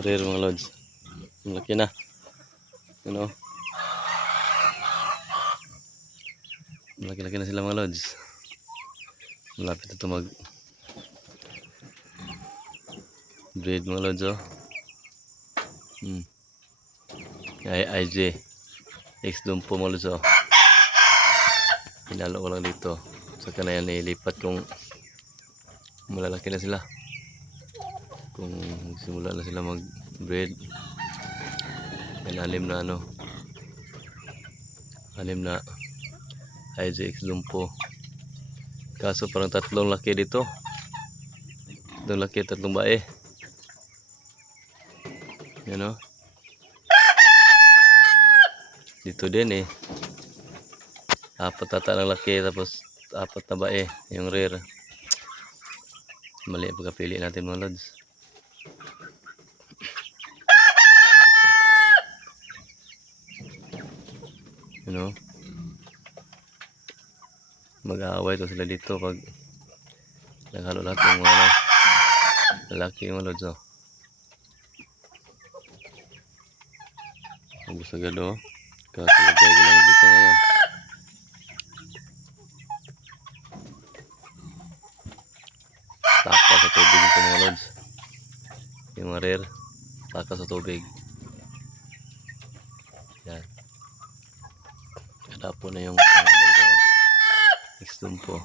Rare mga lods. Malaki na. Ano? Malaki-laki na sila mga lods. Malapit na ito mag breed mga lods oh. IJ X dumpo mga lods oh. Hinalo ko lang dito. Saka na yan nilipat kung malalaki na sila. Kung simula na sila mag breed. Yan alim na ano. Alim na IJ X dumpo. Kaso parang tatlong laki dito. Tatlong laki, tatlong bae. Yan o. Dito din eh. Apat tata ng laki tapos apat na bae. Yung rare. Mali ang pagkapili natin mga lods. Yan o. Mag-aaway to sila dito pag naghalo lahat ng mga lalaki mga lods oh. Ang gusto gado. Kakalagay ko lang dito ngayon. Taka sa tubig ito mga lods. Yung mga rare. Taka sa tubig. Yan. Kadapo na yung next dumpo.